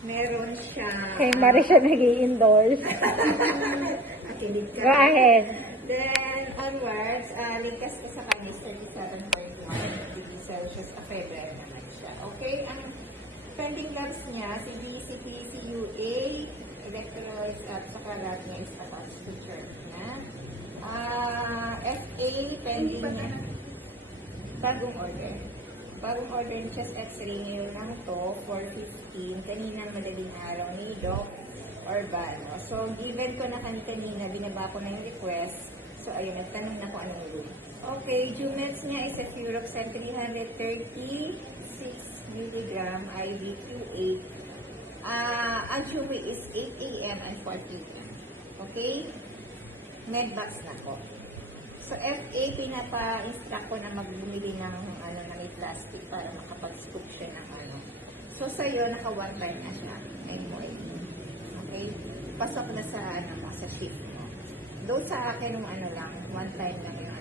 Meron siya. Kay Marie siya nag-i-endorse. Akilig ka. Go ahead. Then, onwards, likas ko sa kanya 37.1 degrees Celsius. Feather naman siya. Okay? Ang pending gloves niya, si DCT, CUA, electrolytes at saka lahat niya is attached to church na. FA, pending niya. Bagong order. Bagong order ni chest x-ray ngayon lang to, 4:15. Kanina madaling araw ni Doc Urbano. So, given ko na kanina, binaba ko na yung request. So, ayun, nagtanong na ko anong room. Okay, Jumeds niya is a Furoxen 330, 6 mg IV Q8. Ang Chewy is 8 a.m. and 4 p.m. Okay? Medbox na ko. So, FA, pinapa-instruct ko na magbumili ng plastic para makapag-scoop siya ng ano. So, sa'yo, naka-one time na siya. Ay mo. Okay? Pasok na sa, sa shift mo. Doon sa akin, yung lang, one time lang yung